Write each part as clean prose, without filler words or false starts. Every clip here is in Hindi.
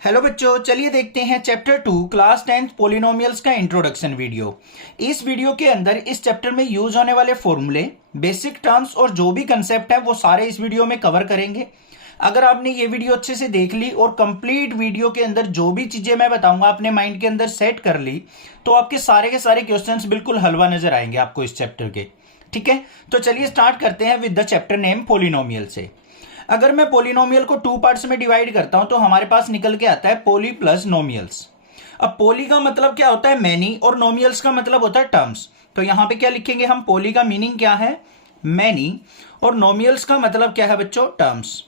हेलो बच्चों, चलिए देखते हैं चैप्टर 2 क्लास 10th पोलिनोमियल्स का इंट्रोडक्शन वीडियो। इस वीडियो के अंदर इस चैप्टर में यूज होने वाले फॉर्मूले, बेसिक टर्म्स और जो भी कंसेप्ट है वो सारे इस वीडियो में कवर करेंगे। अगर आपने ये वीडियो अच्छे से देख ली और कंप्लीट वीडियो के अंदर जो भी चीजें मैं बताऊंगा अपने माइंड के अंदर सेट कर ली, तो आपके सारे के सारे क्वेश्चंस बिल्कुल हलवा नजर आएंगे आपको इस चैप्टर के। ठीक है, तो चलिए स्टार्ट करते हैं with the chapter name polynomial से। अगर मैं पोलिनोमियल को टू पार्ट्स में डिवाइड करता हूं तो हमारे पास निकल के आता है पोली प्लस नोमियल्स। अब पोली का मतलब क्या होता है? मैनी, और नोमियल्स का मतलब होता है टर्म्स। तो यहां पे क्या लिखेंगे हम? पोली का मीनिंग क्या है? मैनी, और नोमियल्स का मतलब क्या है बच्चों? टर्म्स।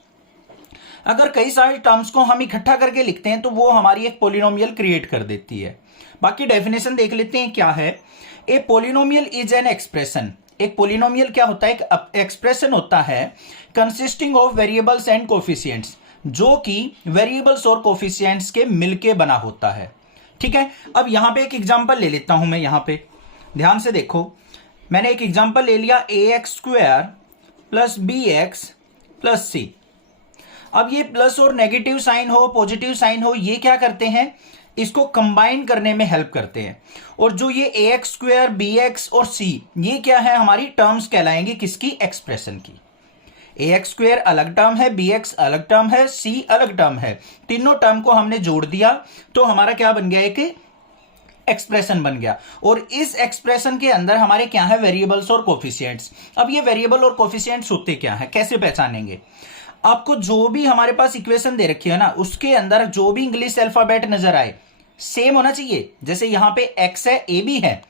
अगर कई सारे टर्म्स को हम इकट्ठा करके लिखते हैं तो वो हमारी एक पोलिनोमियल क्रिएट कर देती है। बाकी डेफिनेशन देख लेते हैं क्या है। ए पोलिनोमियल इज एन एक्सप्रेशन। एक पोलिनोमियल क्या होता है? एक एक्सप्रेशन होता है consisting of variables and coefficients, जो कि वेरिएबल्स और कोफिशिएंट्स के मिलके बना होता है। ठीक है, अब यहां पे एक एग्जांपल ले लेता हूं मैं। यहां पे ध्यान से देखो, मैंने एक एग्जांपल ले लिया ax² plus bx plus c। अब ये प्लस और नेगेटिव साइन हो, पॉजिटिव साइन हो, ये क्या करते हैं? इसको कंबाइन करने में हेल्प करते हैं। और जो ये ax², bx और c, ये क्या है? हमारी टर्म्स कहलाएंगी किसकी? एक्सप्रेशन की। ax² अलग टर्म है, bx अलग टर्म है, c अलग टर्म है। तीनों टर्म को हमने जोड़ दिया तो हमारा क्या बन गया? एक एक्सप्रेशन बन गया। और इस एक्सप्रेशन के अंदर हमारे क्या है? वेरिएबल्स और कोफिशिएंट्स। अब ये वेरिएबल और कोफिशिएंट्स होते क्या है, कैसे पहचानेंगे? आपको जो भी हमारे पास इक्वेशन दे रखी है ना, उसके अंदर जो भी इंग्लिश अल्फाबेट नजर आए सेम होना चाहिए। जैसे यहां पे x है, a भी है,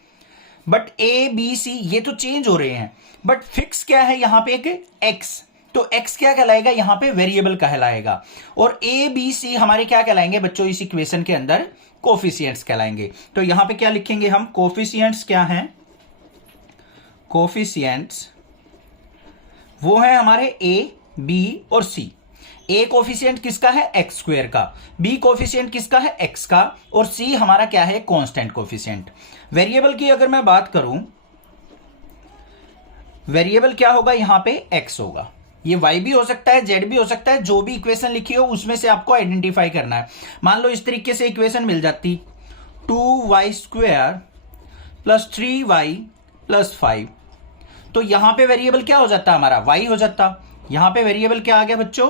बट a b c ये तो चेंज हो रहे हैं, बट फिक्स क्या है यहां पे? एक x। तो x क्या कहलाएगा? यहां पे वेरिएबल कहलाएगा। और a b c हमारे क्या कहलाएंगे बच्चों इस इक्वेशन के अंदर? कोफिशिएंट्स कहलाएंगे। तो यहां पे क्या लिखेंगे हम? कोफिशिएंट्स क्या हैं? कोफिशिएंट्स वो है हमारे a, b और c। a कोफिशिएंट किसका है? x² का। b कोफिशिएंट किसका है? x का। और c हमारा क्या है? Constant coefficient. वेरिएबल की अगर मैं बात करूं, वेरिएबल क्या होगा? यहां पे x होगा। ये y भी हो सकता है, z भी हो सकता है, जो भी इक्वेशन लिखी हो उसमें से आपको आइडेंटिफाई करना है। मान लो इस तरीके से इक्वेशन मिल जाती 2y² प्लस 3y प्लस 5, तो यहां पे वेरिएबल क्या हो जाता? हमारा y हो जाता। यहां पे वेरिएबल क्या आ गया बच्चों?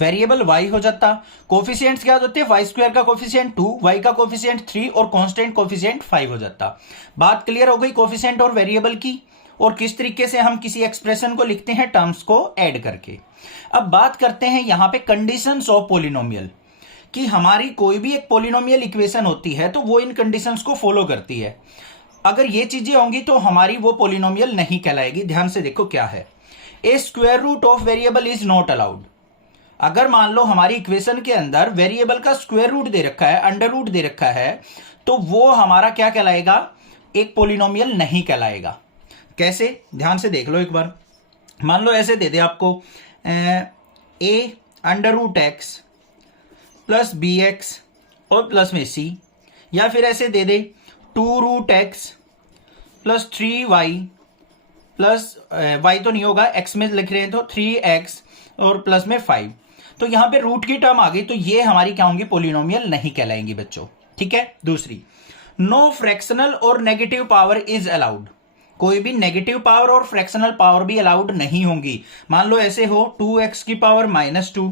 वेरिएबल y हो जाता। कोफिशिएंट्स क्या होते हैं? y² का कोफिशिएंट 2, y का कोफिशिएंट 3 और कांस्टेंट कोफिशिएंट 5 हो जाता। बात क्लियर हो गई कोफिशिएंट और वेरिएबल की, और किस तरीके से हम किसी एक्सप्रेशन को लिखते हैं? टर्म्स को ऐड करके। अब बात करते हैं यहां पे कंडीशंस ऑफ पोलिनोमियल, कि हमारी कोई भी एक पोलिनोमियल इक्वेशन होती है तो वो इन कंडीशंस को फॉलो करती है। अगर ये चीजें होंगी तो हमारी वो पोलिनोमियल नहीं कहलाएगी। ध्यान से देखो क्या है। A square root of variable is not allowed. अगर मान लो हमारी इक्वेशन के अंदर वेरिएबल का स्क्वायर रूट दे रखा है, अंडर रूट दे रखा है, तो वो हमारा क्या कहलाएगा? एक पोलिनोमियल नहीं कहलाएगा। कैसे? ध्यान से देख लो एक बार। मान लो ऐसे दे दे आपको a√x प्लस bx और प्लस में c, या फिर ऐसे दे दे 2√x plus 3y plus y तो नहीं होगा, x में लिख रहे हैं तो 3x और प्लस में 5। तो यहां पे रूट की टर्म आ गई, तो ये हमारी क्या होंगी? पोलिनोमियल नहीं कहलाएंगी बच्चों। ठीक है। दूसरी, नो फ्रैक्शनल और नेगेटिव पावर इज अलाउड। कोई भी नेगेटिव पावर और फ्रैक्शनल पावर भी अलाउड नहीं होंगी। मान लो ऐसे हो 2x की पावर -2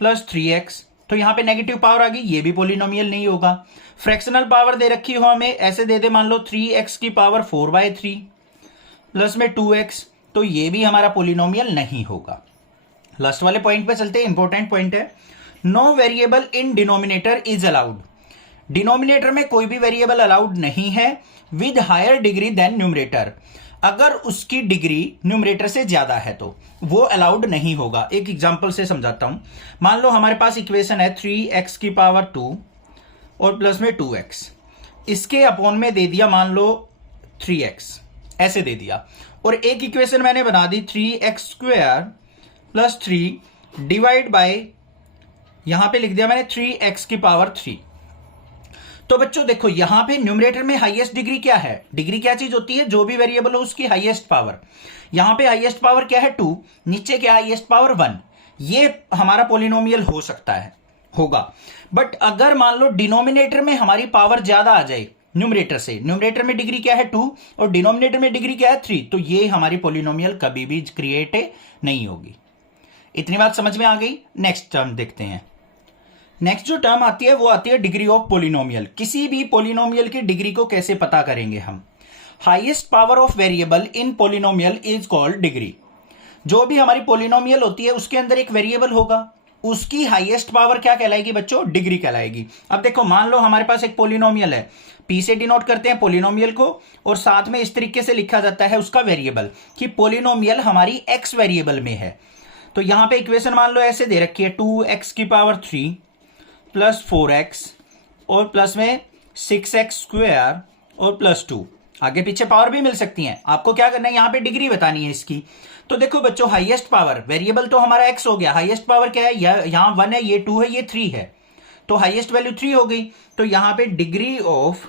प्लस 3x, तो यहां पे नेगेटिव पावर आ गई, ये भी पोलिनोमियल नहीं होगा। फ्रैक्शनल पावर दे रखी हो हमें, ऐसे दे दे मान लो 3x की पावर 4/3 प्लस में 2x, तो ये भी हमारा पोलिनोमियल नहीं होगा। लास्ट वाले पॉइंट पे चलते हैं, इंपॉर्टेंट पॉइंट है। No variable in denominator is allowed. Denominator में कोई भी वेरिएबल अलाउड नहीं है with higher degree than numerator. अगर उसकी डिग्री न्यूमरेटर से ज्यादा है तो वो अलाउड नहीं होगा। एक एग्जांपल से समझाता हूं। मान लो हमारे पास इक्वेशन है 3x की पावर 2 और प्लस में 2x, इसके अपॉन में दे दिया मान लो 3x, ऐसे दे दिया। और एक इक्वेशन मैंने बना दी 3x² प्लस 3 डिवाइड बाय, यहां पे लिख दिया मैंने 3x की पावर 3। तो बच्चों देखो यहां पे न्यूमरेटर में हाईएस्ट डिग्री क्या है? डिग्री क्या चीज होती है? जो भी वेरिएबल हो उसकी हाईएस्ट पावर। यहां पे हाईएस्ट पावर क्या है? 2, नीचे क्या हाईएस्ट पावर 1। ये हमारा पोलिनोमियल हो सकता है। होगा। बट अगर मान लो डिनोमिनेटर में हमारी पावर ज्यादा आ जाए न्यूमरेटर से, न्यूमरेटर में डिग्री क्या है 2 और डिनोमिनेटर में डिग्री क्या है 3, तो ये हमारी पॉलिनोमियल कभी भी क्रिएट नहीं होगी। इतनी बात समझ में आ गई। नेक्स्ट टर्म देखते हैं। नेक्स्ट जो टर्म आती है वो आती है डिग्री ऑफ पॉलिनोमियल। किसी भी पॉलिनोमियल की डिग्री को कैसे पता करेंगे हम? Highest power of variable in polynomial is called degree. जो भी हमारी पॉलिनोमियल होती है उसके अंदर एक वेरिएबल होगा, उसकी हाईएस्ट पावर क्या कहलाएगी बच्चों? डिग्री कहलाएगी। अब देखो मान लो हमारे पास एक पॉलिनोमियल है, पी से डिनोट करते हैं पॉलिनोमियल को, और साथ में इस तरीके से लिखा जाता है उसका वेरिएबल कि पॉलिनोमियल हमारी एक्स वेरिएबल में है। तो यहां पे इक्वेशन मान लो ऐसे दे रखी है 2x की पावर 3 प्लस 4x और प्लस में 6x स्क्वायर और प्लस 2। आगे पीछे पावर भी मिल सकती हैं, आपको क्या करना है यहां पे डिग्री बतानी है इसकी। तो देखो बच्चों हाईएस्ट पावर, वेरिएबल तो हमारा x हो गया, हाईएस्ट पावर क्या है? यहां 1 है, ये 2 है, ये 3 है, तो हाईएस्ट वैल्यू 3 हो गई। तो यहां पे डिग्री ऑफ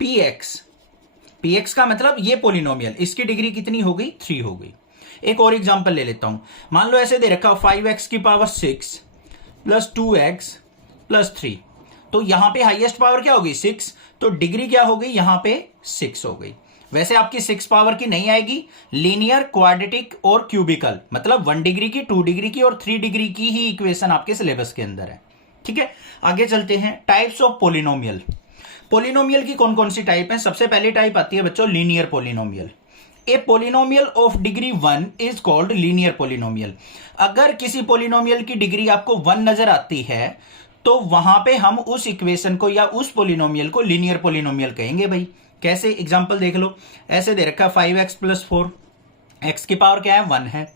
px का मतलब ये पॉलिनोमियल, इसकी डिग्री कितनी हो गई? 3 हो गई। एक और एग्जांपल ले लेता हूं, मान लो ऐसे दे रखा 5x की पावर 6 प्लस 2x प्लस 3, तो यहां पे हाईएस्ट पावर क्या होगी? 6, तो डिग्री क्या हो गई? यहां पे 6 हो गई। वैसे आपकी 6 पावर की नहीं आएगी, लीनियर, क्वाड्रेटिक और क्यूबिकल, मतलब 1 डिग्री की, 2 डिग्री की और 3 डिग्री की ही इक्वेशन आपके सिलेबस के अंदर है। ठीक है, आगे चलते हैं। Types of polynomial. पॉलिनोमियल की कौन कौन सी टाइप है? सबसे पहली टाइप आती है बच्चों linear polynomial. A polynomial of degree 1 is called linear polynomial. अगर किसी पॉलिनोमियल की डिग्री आपको 1 नजर आती है तो वहां पे हम उस इक्वेशन को या उस पॉलिनोमियल को लीनियर पॉलिनोमियल कहेंगे भाई। कैसे? एग्जांपल देख लो, ऐसे दे रखा 5x प्लस 4, एक्स की पावर क्या है? 1 है।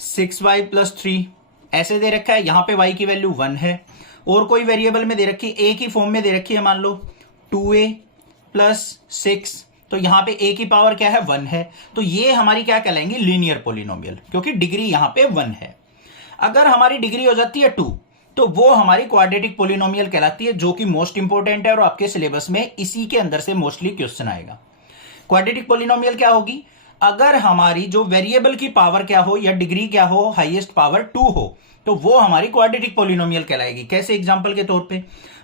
6y प्लस 3 ऐसे दे रखा है, यहां पे y की वैल्यू 1 है, और कोई वेरिएबल में दे रखी, a की फॉर्म में दे रखी है, मान लो 2a प्लस 6, तो यहां पे a की पावर क्या है? 1 है, तो ये हमारी क्या कहलाएंगी? लीनियर पॉलिनोमियल, क्योंकि डिग्री यहां पे 1 है। अगर हमारी डिग्री हो जाती है 2 तो वो हमारी क्वाड्रेटिक पॉलिनोमियल कहलाती है, जो कि मोस्ट इंपोर्टेंट है और आपके सिलेबस में इसी के अंदर से मोस्टली क्वेश्चन आएगा। क्वाड्रेटिक पॉलिनोमियल क्या होगी? अगर हमारी जो वेरिएबल की पावर क्या हो या डिग्री क्या हो, हाईएस्ट पावर 2 हो, तो वो हमारी क्वाड्रेटिक पॉलिनोमियल कहलाएगी। कैसे? एग्जांपल के तौर पे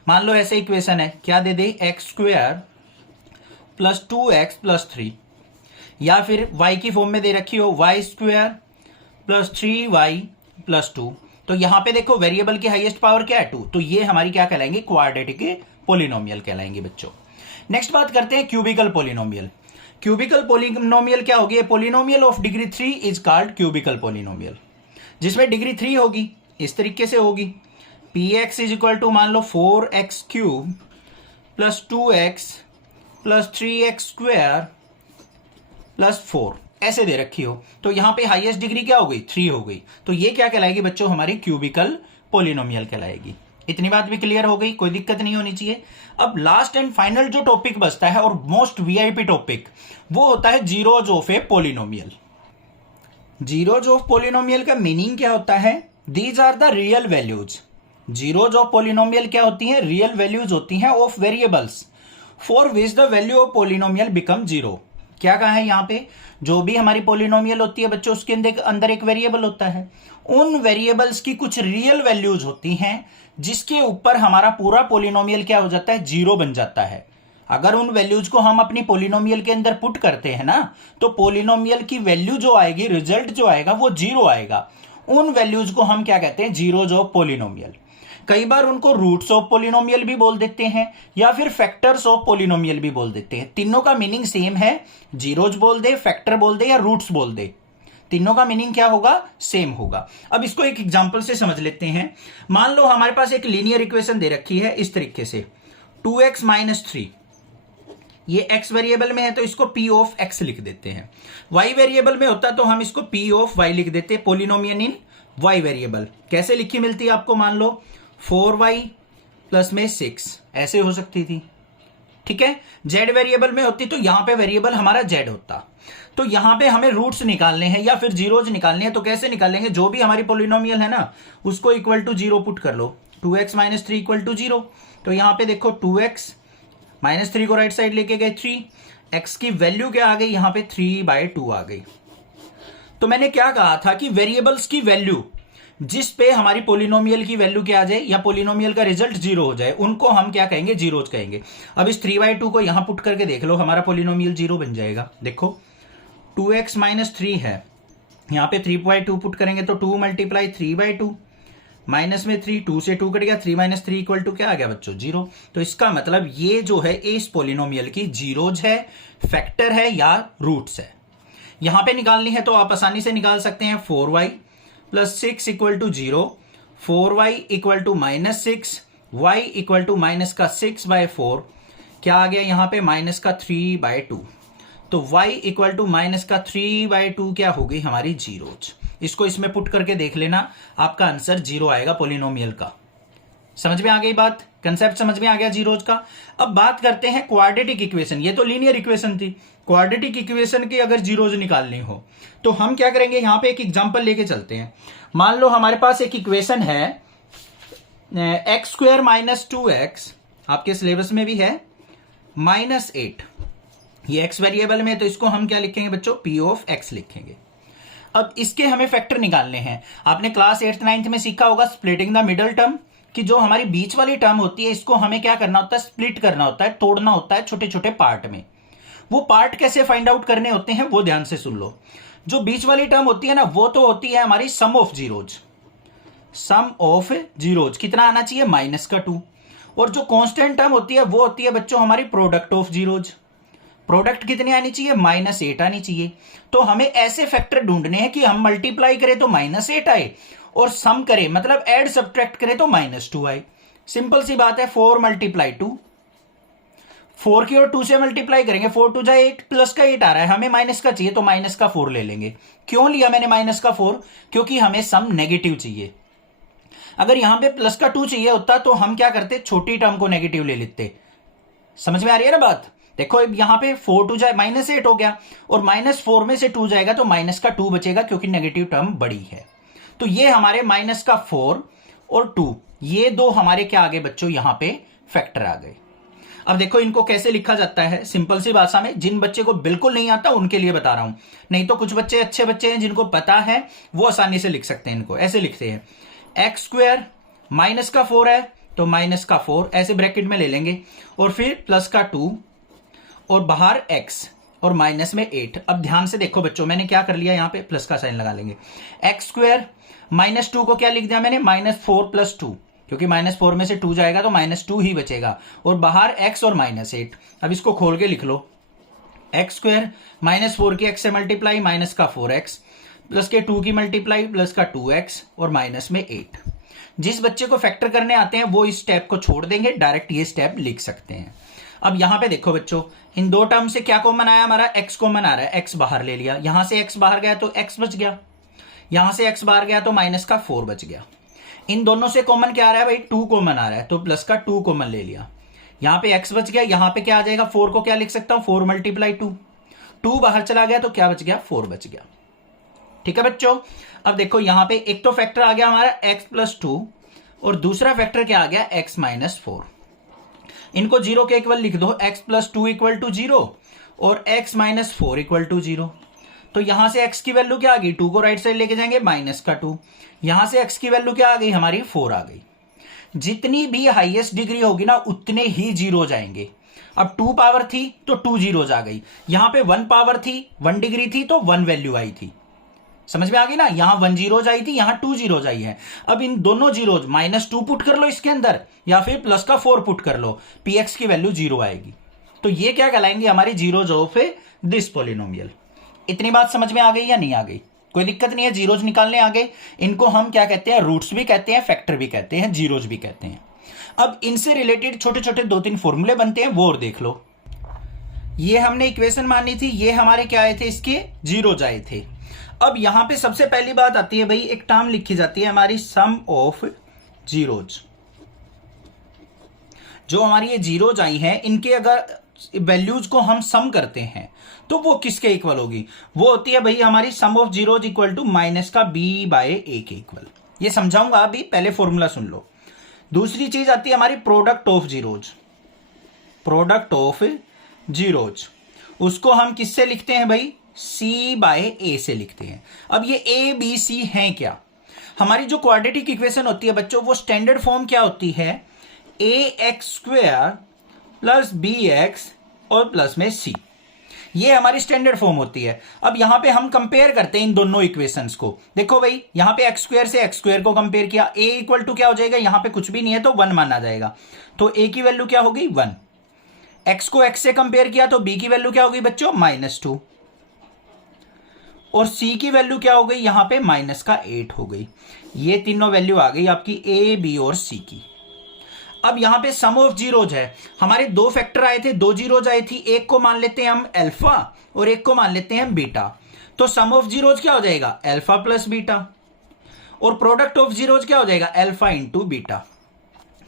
मान लो ऐसे इक्वेशन है, क्या दे दे? X square plus 2x plus 3, या फिर y की फॉर्म में दे रखी हो y square plus 3y plus 2, तो यहां पे देखो वेरिएबल की हाईएस्ट पावर क्या है? 2, तो ये हमारी क्या कहलाएंगे? क्वाड्रेटिक पॉलिनोमियल कहलाएंगे बच्चों। नेक्स्ट बात करते हैं क्यूबिकल पॉलिनोमियल। क्यूबिकल पॉलिनोमियल क्या होगी? Polynomial of degree 3 is called cubical polynomial, जिसमें डिग्री 3 होगी, इस तरीके से होगी, px इज इक्वल टू मान लो 4x cube plus 2x plus 3x square plus 4 ऐसे दे रखी हो, तो यहां पे हाईएस्ट डिग्री क्या हो गई? 3 हो गई, तो ये क्या कहलाएगी बच्चों? हमारी क्यूबिकल पॉलिनोमियल कहलाएगी। इतनी बात भी क्लियर हो गई, कोई दिक्कत नहीं होनी चाहिए। अब लास्ट एंड फाइनल जो टॉपिक बचता है और मोस्ट वीआईपी टॉपिक, वो होता है zeros of a polynomial. Zeros of polynomial का मीनिंग क्या होता है? These are the real values. Zeros of polynomial क्या होती हैं? रियल वैल्यूज होती हैं of variables for which the value of polynomial become zero. क्या कहा है यहाँ पे? जो भी हमारी पॉलिनोमियल होती है बच्चों, उसके अंदर एक वेरिएबल होता है, उन वेरिएबल्स की कुछ रियल वैल्यूज होती हैं जिसके ऊपर हमारा पूरा पॉलिनोमियल क्या हो जाता है? जीरो बन जाता है। अगर उन वैल्यूज को हम अपनी पॉलिनोमियल के अंदर पुट करते हैं ना, तो पॉलिनोमियल की वैल्यू जो आएगी, रिजल्ट जो आएगा वो जीरो आएगा। उन वैल्यूज को हम क्या कहते हैं? Zeros of polynomial. कई बार उनको रूट्स ऑफ पॉलिनोमियल भी बोल देते हैं या फिर फैक्टर्स ऑफ पॉलिनोमियल भी बोल देते हैं। तीनों का मीनिंग सेम है, जीरोज बोल दे, फैक्टर बोल दे या रूट्स बोल दे, तीनों का मीनिंग क्या होगा? सेम होगा। अब इसको एक एग्जांपल से समझ लेते हैं। मान लो हमारे पास एक लीनियर इक्वेशन दे रखी है इस तरीके से, 2x माइनस 3, ये x वेरिएबल में है तो इसको p ऑफ x लिख देते हैं। y वेरिएबल में होता तो हम इसको p ऑफ y लिख देते, पॉलिनोमियल इन y वेरिएबल। कैसे लिखी मिलती है आपको? मान लो 4y प्लस में 6 ऐसे हो सकती थी, ठीक है। z वेरिएबल में होती तो यहां पे वेरिएबल हमारा z होता, तो यहां पे हमें रूट्स निकालने हैं या फिर जीरोज निकालने हैं। तो कैसे निकालेंगे? जो भी हमारी पॉलिनोमियल है ना, उसको इक्वल टू 0 पुट कर लो। 2x माइनस 3 इक्वल टू 0, तो यहां पे देखो 2x माइनस 3 को राइट साइड लेके गए 3, x की वैल्यू क्या आ गई? यहां पे 3/2 आ गई। तो मैंने क्या कहा था कि वेरिएबल्स की वैल्यू जिस पे हमारी पोलिनोमियल की वैल्यू क्या आ जाए या पोलिनोमियल का रिजल्ट 0 हो जाए, उनको हम क्या कहेंगे, जीरोज कहेंगे। अब इस 3/2 को यहां पुट करके देख लो, हमारा पोलिनोमियल 0 बन जाएगा। देखो 2x - 3 है, यहां पे 3/2 पुट करेंगे तो 2 × 3/2 माइनस में 3, 2 से 2 कट गया, 3 - 3 = क्या आ गया बच्चों, 0। तो इसका मतलब ये जो है इस पोलिनोमियल की जीरोज है, फैक्टर है या रूट्स है। यहां पे निकालनी है तो आप आसानी से निकाल सकते हैं। 4y + 6 = 0, 4y = -6, y = -6/4, क्या आ गया यहां पे, -3/2। तो y = -3/2 क्या होगी हमारी, जीरोज। इसको इसमें पुट करके देख लेना, आपका आंसर 0 आएगा पोलिनोमियल का। समझ में आ गई बात, कंसेप्ट समझ में आ गया जीरोज का। अब बात करते हैं क्वाड्रेटिक इक्वेशन। ये तो लीनियर इक्वेशन थी, क्वाड्रेटिक इक्वेशन की अगर जीरोज निकालनी हो तो हम क्या करेंगे, यहां पे एक एग्जांपल लेके चलते हैं। मान लो हमारे पास एक इक्वेशन है x² - 2x, आपके सिलेबस में भी है, -8। ये x वेरिएबल में, तो इसको हम क्या लिखेंगे बच्चों, p(x) लिखेंगे। अब इसके हमें फैक्टर निकालने हैं। आपने क्लास 8th 9th में सीखा होगा स्प्लिटिंग द मिडल टर्म, कि जो हमारी बीच वाली टर्म होती है इसको हमें क्या करना होता है, स्प्लिट करना होता है, तोड़ना होता है छोटे छोटे पार्ट में। वो पार्ट कैसे फाइंड आउट करने होते हैं वो ध्यान से सुन लो। जो बीच वाली टर्म होती है ना, वो तो होती है हमारी sum of zeros. Sum of zeros कितना आना चाहिए, -2। और जो कांस्टेंट टर्म होती है वो होती है बच्चों हमारी प्रोडक्ट ऑफ जीरोज। प्रोडक्ट कितनी आनी चाहिए, -8 आनी चाहिए। तो हमें ऐसे फैक्टर ढूंढने हैं कि हम मल्टीप्लाई करें तो -8 आए, और सम करें मतलब ऐड सब्ट्रैक्ट करें तो -2 आए। सिंपल सी बात है, 4 × 2, 4 की और 2 से मल्टीप्लाई करेंगे, 4 2 = 8, प्लस का 8 आ रहा है, हमें माइनस का चाहिए तो -4 ले लेंगे। क्यों लिया मैंने -4, क्योंकि हमें सम नेगेटिव चाहिए। अगर यहां पे प्लस का 2 चाहिए होता तो हम क्या करते, छोटी टर्म को नेगेटिव ले लेते। समझ में आ रही है ना बात। देखो यहां पे 4 2 = -8 हो गया, और -4 में से 2 जाएगा तो -2 बचेगा, क्योंकि नेगेटिव टर्म बड़ी है। तो ये हमारे -4 और 2, ये दो हमारे क्या आ गए बच्चों, यहां पे फैक्टर आ गए। अब देखो इनको कैसे लिखा जाता है, सिंपल सी भाषा में। जिन बच्चे को बिल्कुल नहीं आता उनके लिए बता रहा हूं, नहीं तो कुछ बच्चे अच्छे बच्चे हैं जिनको पता है, वो आसानी से लिख सकते हैं। इनको ऐसे लिखते हैं, x² -4 है तो -4 ऐसे ब्रैकेट में ले लेंगे, और फिर +2 और बाहर x और माइनस में 8। अब ध्यान से देखो बच्चों, मैंने क्या कर लिया, यहां पे प्लस का साइन लगा लेंगे। x² -2 को क्या लिख दिया मैंने, -4 + 2, क्योंकि -4 में से 2 जाएगा तो -2 ही बचेगा, और बाहर x और -8। अब इसको खोल के लिख लो, x² -4 की x से मल्टीप्लाई, -4x, प्लस के 2 की मल्टीप्लाई, प्लस का 2x और माइनस में 8। जिस बच्चे को फैक्टर करने आते हैं वो इस स्टेप को छोड़ देंगे, डायरेक्ट ये स्टेप लिख सकते हैं। अब यहां पे देखो बच्चों, इन दो टर्म से क्या कॉमन आया, हमारा x कॉमन आ रहा है, x बाहर ले लिया, यहां से x बाहर गया तो x बच गया, यहां से x बाहर गया तो -4 बच गया। इन दोनों से कॉमन क्या आ रहा है भाई, 2 कॉमन आ रहा है, तो +2 कॉमन ले लिया, यहां पे x बच गया, यहां पे क्या आ जाएगा, 4 को क्या लिख सकता हूं, 4 × 2, 2 बाहर चला गया तो क्या बच गया, 4 बच गया। ठीक है बच्चों। अब देखो यहां पे एक तो फैक्टर आ गया हमारा x + 2, और दूसरा फैक्टर क्या आ गया, x - 4। इनको 0 के इक्वल लिख दो, x + 2 = 0 और x - 4 = 0। तो यहां से x की वैल्यू क्या आ गई, 2 को राइट साइड लेके जाएंगे, -2। यहां से x की वैल्यू क्या आ गई हमारी, 4 आ गई। जितनी भी हाईएस्ट डिग्री होगी ना उतने ही जीरो जाएंगे। अब 2 पावर थी तो 2 जीरोज आ गई, यहां पे 1 पावर थी, 1 डिग्री थी तो 1 वैल्यू आई थी। समझ में आ गई ना, यहां 1 जीरोज आई थी, यहां 2 जीरोज आई है। अब इन दोनों जीरोज -2 पुट कर लो इसके अंदर, या फिर +4 पुट कर लो, px की वैल्यू 0 आएगी। तो ये क्या कहलाएंगे, हमारी जीरोज ऑफ दिस पॉलिनोमियल। इतनी बात समझ में आ गई या नहीं आ गई, कोई दिक्कत नहीं है। जीरोज निकालने आ गए, इनको हम क्या कहते हैं, रूट्स भी कहते हैं, फैक्टर भी कहते हैं, जीरोज भी कहते हैं। अब इनसे रिलेटेड छोटे छोटे 2-3 फॉर्मूले बनते हैं, वो और देख लो। ये हमने इक्वेशन मानी थी, ये हमारे क्या आए थे, इसके जीरोज आए थे। अब यहां पे सबसे पहली बात आती है भाई, एक टर्म लिखी जाती है हमारी सम ऑफ जीरोज। जो हमारी ये जीरोज आई हैं, इनके अगर वैल्यूज को हम सम करते हैं तो वो किसके इक्वल होगी, वो होती है भाई हमारी sum of zeros equal to -b/a के इक्वल। ये समझाऊंगा अभी, पहले फॉर्मूला सुन लो। दूसरी चीज आती है हमारी product of zeros. Product of zeros उसको हम किससे लिखते हैं भाई, c/a से लिखते हैं। अब ये a b c हैं क्या, हमारी जो क्वाड्रेटिक इक्वेशन होती है बच्चों, वो स्टैंडर्ड फॉर्म क्या होती है, ax² प्लस bx और प्लस में c, ये हमारी स्टैंडर्ड फॉर्म होती है। अब यहां पे हम कंपेयर करते हैं इन दोनों इक्वेशंस को। देखो भाई, यहां पे x² से x² को कंपेयर किया, a इक्वल टू क्या हो जाएगा, यहां पे कुछ भी नहीं है तो 1 माना जाएगा, तो a की वैल्यू क्या होगी 1। x को x से कंपेयर किया तो b की वैल्यू क्या होगी बच्चों -2, और c की वैल्यू क्या हो गई यहां पे -8 हो गई। ये तीनों वैल्यू आ गई आपकी a, b और c की। अब यहां पे सम ऑफ जीरोज है, हमारे दो फैक्टर आए थे, दो जीरोज आई थी, एक को मान लेते हैं हम अल्फा और एक को मान लेते हैं बीटा। तो सम ऑफ जीरोज क्या हो जाएगा, अल्फा प्लस बीटा, और प्रोडक्ट ऑफ जीरोज क्या हो जाएगा, अल्फा इंटू बीटा।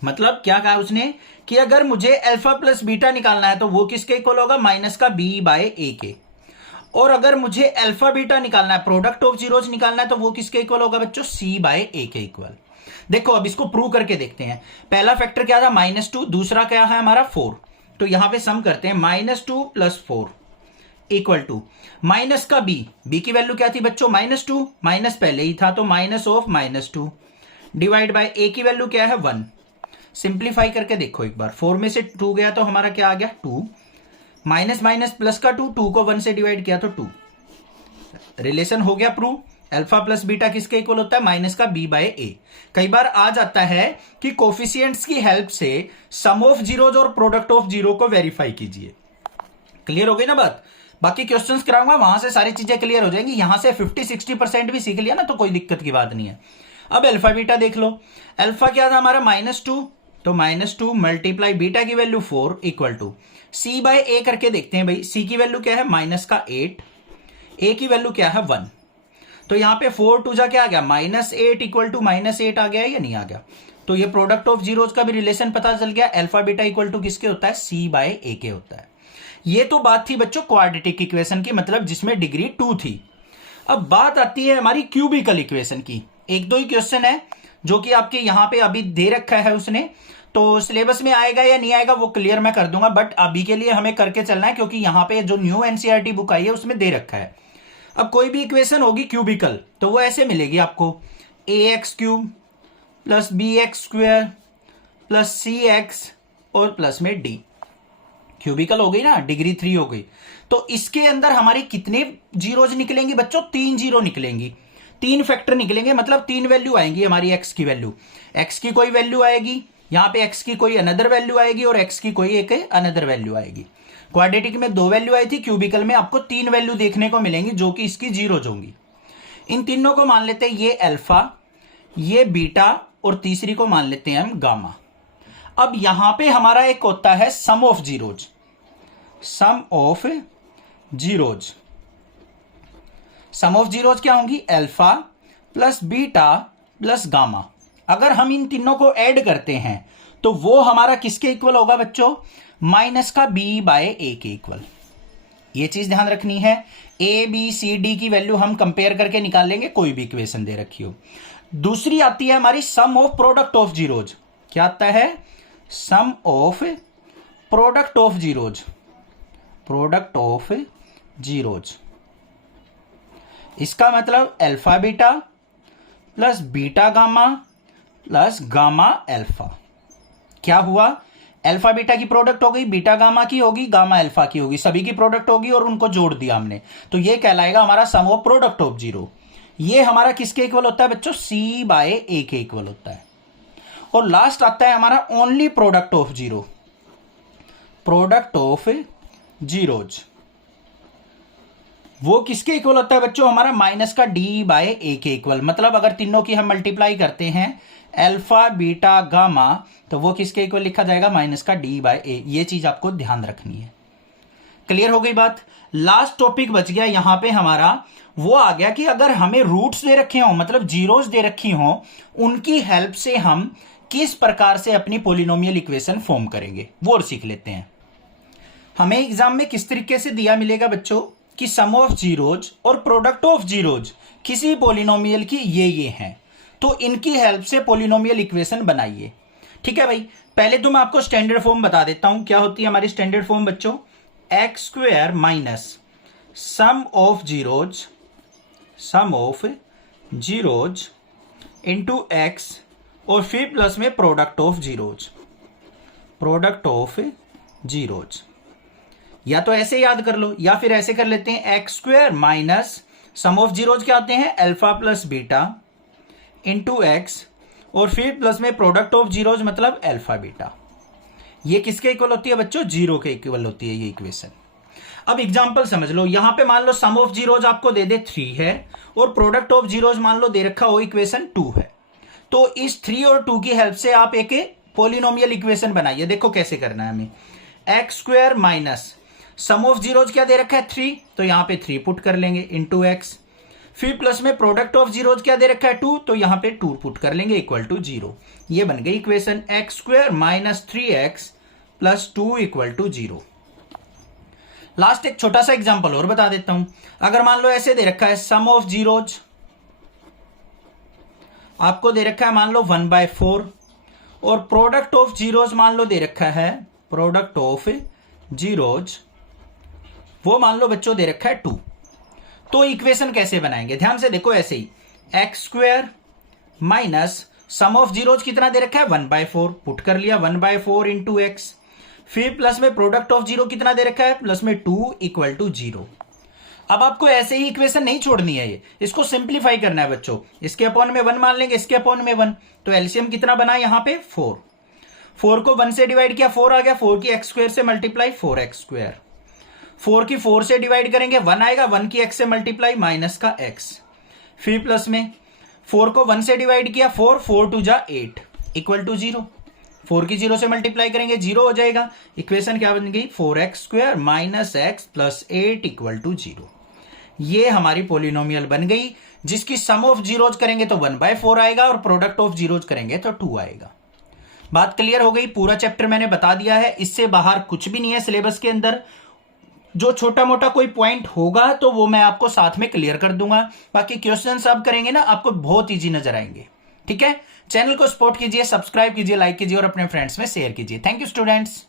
मतलब क्या कहा उसने कि अगर मुझे अल्फा प्लस बीटा निकालना है तो वो किसके इक्वल होगा, माइनस का b बाय a के, और अगर मुझे अल्फा बीटा निकालना है, प्रोडक्ट ऑफ जीरोज निकालना है, तो वो किसके इक्वल होगा बच्चों, c बाय a के इक्वल। देखो अब इसको प्रूव करके देखते हैं। पहला फैक्टर क्या था -2, दूसरा क्या है हमारा 4, तो यहां पे सम करते हैं, -2 प्लस 4 इक्वल टू माइनस का b की वैल्यू क्या थी बच्चों, -2, माइनस पहले ही था तो minus of -2 divide by a की वैल्यू क्या है 1। सिंप्लीफाई करके देखो एक बार, 4 में से 2 गया तो हमारा क्या आ गया 2, माइनस माइनस प्लस का 2 को 1 से डिवाइड किया तो 2। रिलेशन हो गया प्रूव, अल्फा प्लस बीटा किसके इक्वल होता है, माइनस का b बाय a। कई बार आ जाता है कि कोफिशिएंट्स की हेल्प से सम ऑफ जीरोज और प्रोडक्ट ऑफ जीरो को वेरीफाई कीजिए। क्लियर हो गई ना बात। बाकी क्वेश्चंस कराऊंगा, वहां से सारी चीजें क्लियर हो जाएंगी। यहां से 50-60% भी सीख लिया ना तो कोई दिक्कत की बात नहीं है। अब अल्फा बीटा देख लो, अल्फा क्या था हमारा -2, तो -2 मल्टीप्लाई बीटा की value 4 equal to c by a करके देखते हैं भाई। c की वैल्यू क्या है -8, a की वैल्यू क्या है 1, तो यहां पे 4 टू जा क्या आ गया, -8 इक्वल टू -8 आ गया या नहीं आ गया। तो ये प्रोडक्ट ऑफ जीरोज का भी रिलेशन पता चल गया, अल्फा बीटा इक्वल टू किसके होता है, c बाय a के होता है। ये तो बात थी बच्चों क्वाड्रेटिक इक्वेशन की, मतलब जिसमें डिग्री 2 थी। अब बात आती है हमारी क्यूबिकल इक्वेशन की। एक दो ही क्वेश्चन है जो कि आपके यहां पे अभी दे रखा है उसने, तो सिलेबस में आएगा या नहीं आएगा वो क्लियर मैं कर दूंगा, बट अभी के लिए हमें करके चलना है क्योंकि यहां पे जो न्यू एनसीईआरटी बुक आई है उसमें दे रखा है। अब कोई भी इक्वेशन होगी क्यूबिकल तो वो ऐसे मिलेगी आपको, ax³ plus bx² plus cx और प्लस में d। क्यूबिकल हो गई ना, डिग्री 3 हो गई। तो इसके अंदर हमारे कितने जीरोज निकलेंगी बच्चों, 3 जीरो निकलेंगी, 3 फैक्टर निकलेंगे, मतलब 3 वैल्यू आएंगी हमारी x की वैल्यू। x की कोई वैल्यू आएगी, यहां पे x की कोई अनदर वैल्यू आएगी और x की कोई एक अनदर वैल्यू आएगी। क्वाड्रेटिक में 2 वैल्यू आई थी, क्यूबिकल में आपको 3 वैल्यू देखने को मिलेंगी जो कि इसकी जीरोज होंगी। इन तीनों को मान लेते हैं ये अल्फा, ये बीटा और तीसरी को मान लेते हैं हम गामा। अब यहां पे हमारा एक होता है sum of zeros, sum of zeros. Sum of zeros क्या होंगी, alpha plus beta plus gamma. अगर हम इन तीनों को ऐड करते हैं तो वो हमारा किसके इक्वल होगा बच्चों, माइनस का b बाय a के इक्वल। ये चीज ध्यान रखनी है, a b c d की वैल्यू हम कंपेयर करके निकाल लेंगे, कोई भी इक्वेशन दे रखी हो। दूसरी आती है हमारी sum of product of zeros. क्या आता है, sum of product of zeros, product of zeros. इसका मतलब alpha beta plus beta gamma plus gamma alpha. क्या हुआ, अल्फा बीटा की प्रोडक्ट हो गई, बीटा गामा की होगी, गामा अल्फा की होगी, सभी की प्रोडक्ट होगी और उनको जोड़ दिया हमने, तो ये कहलाएगा हमारा सम ऑफ प्रोडक्ट ऑफ जीरो। ये हमारा किसके इक्वल होता है बच्चों, c बाय a के इक्वल होता है। और लास्ट आता है हमारा only product of zero, product of zeros. वो किसके इक्वल होता है बच्चों, हमारा माइनस का d बाय a के इक्वल। मतलब अगर तीनों की हम मल्टीप्लाई करते हैं अल्फा बीटा गामा तो वो किसके इक्वल लिखा जाएगा, माइनस का d बाय a। ये चीज आपको ध्यान रखनी है। क्लियर हो गई बात। लास्ट टॉपिक बच गया यहां पे हमारा, वो आ गया कि अगर हमें रूट्स दे रखे हो, मतलब जीरोस दे रखी हो, उनकी हेल्प से हम किस प्रकार से अपनी पॉलिनोमियल इक्वेशन फॉर्म करेंगे वो और सीख लेते हैं। हमें एग्जाम में किस तरीके से दिया मिलेगा बच्चों कि सम ऑफ जीरोज और प्रोडक्ट ऑफ जीरोज किसी पॉलिनोमियल की ये हैं, तो इनकी हेल्प से पॉलिनोमियल इक्वेशन बनाइए। ठीक है भाई, पहले तो मैं आपको स्टैंडर्ड फॉर्म बता देता हूं। क्या होती है हमारी स्टैंडर्ड फॉर्म बच्चों, x² minus sum of zeros into x और फिर प्लस में product of zeros, product of zeros. या तो ऐसे याद कर लो या फिर ऐसे कर लेते हैं, x square minus sum of zeros क्या आते हैं, alpha plus beta into x और फिर प्लस में प्रोडक्ट ऑफ जीरोज मतलब अल्फा बीटा। ये किसके इक्वल होती है बच्चों, जीरो के इक्वल होती है ये इक्वेशन। अब एग्जांपल समझ लो, यहां पे मान लो सम ऑफ जीरोज आपको दे दे 3 है और प्रोडक्ट ऑफ जीरोज मान लो दे रखा हो इक्वेशन 2 है। तो इस 3 और 2 की हेल्प से आप एक पॉलिनोमियल इक्वेशन बनाइए। देखो कैसे करना है हमें, x square minus sum of zeros क्या दे रखा है 3, तो यहां पे 3 पुट कर लेंगे इंटू एक्स, फिर प्लस में प्रोडक्ट ऑफ जीरोज क्या दे रखा है 2, तो यहां पे 2 पुट कर लेंगे इक्वल टू 0। ये बन गई equation, x square minus 3x plus 2 equal to 0। Last एक छोटा सा एग्जांपल और बता देता हूं। अगर मान लो ऐसे दे रखा है सम ऑफ जीरोज आपको दे रखा है मान लो 1/4 और प्रोडक्ट ऑफ जीरोज मान लो दे रखा है, प्रोडक्ट ऑफ जीरोज वो मान लो बच्चों दे रखा है 2। तो इक्वेशन कैसे बनाएंगे, ध्यान से देखो, ऐसे ही x square minus sum of zeros कितना दे रखा है 1/4 पुट कर लिया 1/4 इंटू एक्स, फिर प्लस में प्रोडक्ट ऑफ जीरो कितना दे रखा है प्लस में 2 इक्वल टू 0। अब आपको ऐसे ही इक्वेशन नहीं छोड़नी है, ये इसको सिंप्लीफाई करना है बच्चों। इसके अपॉन में 1 मान लेंगे, इसके अपॉन में 1, तो एलसीएम कितना बना यहाँ पे 4। 4 को 1 से डिवाइड किया 4 आ गया, 4 की एक्स स्क्वायर से मल्टीप्लाई 4x स्क्वायर, 4 की 4 से डिवाइड करेंगे 1 आएगा, 1 की x से मल्टीप्लाई माइनस का x, फिर प्लस में 4 को 1 से डिवाइड किया 4, 4 2 जा 8 इक्वल टू 0, 4 की 0 से मल्टीप्लाई करेंगे 0 हो जाएगा। इक्वेशन क्या बन गई, 4x square minus x plus 8 equal to 0। ये हमारी पोलिनोमियल बन गई, जिसकी सम ऑफ जीरोज करेंगे तो 1/4 आएगा और प्रोडक्ट ऑफ जीरोज करेंगे तो 2 आएगा। बात क्लियर हो गई, पूरा चैप्टर मैंने बता दिया है, इससे बाहर कुछ भी नहीं है सिलेबस के अंदर। जो छोटा मोटा कोई पॉइंट होगा तो वो मैं आपको साथ में क्लियर कर दूंगा, बाकी क्वेश्चंस आप करेंगे ना आपको बहुत इजी नजर आएंगे। ठीक है, चैनल को सपोर्ट कीजिए, सब्सक्राइब कीजिए, लाइक कीजिए और अपने फ्रेंड्स में शेयर कीजिए। Thank you students.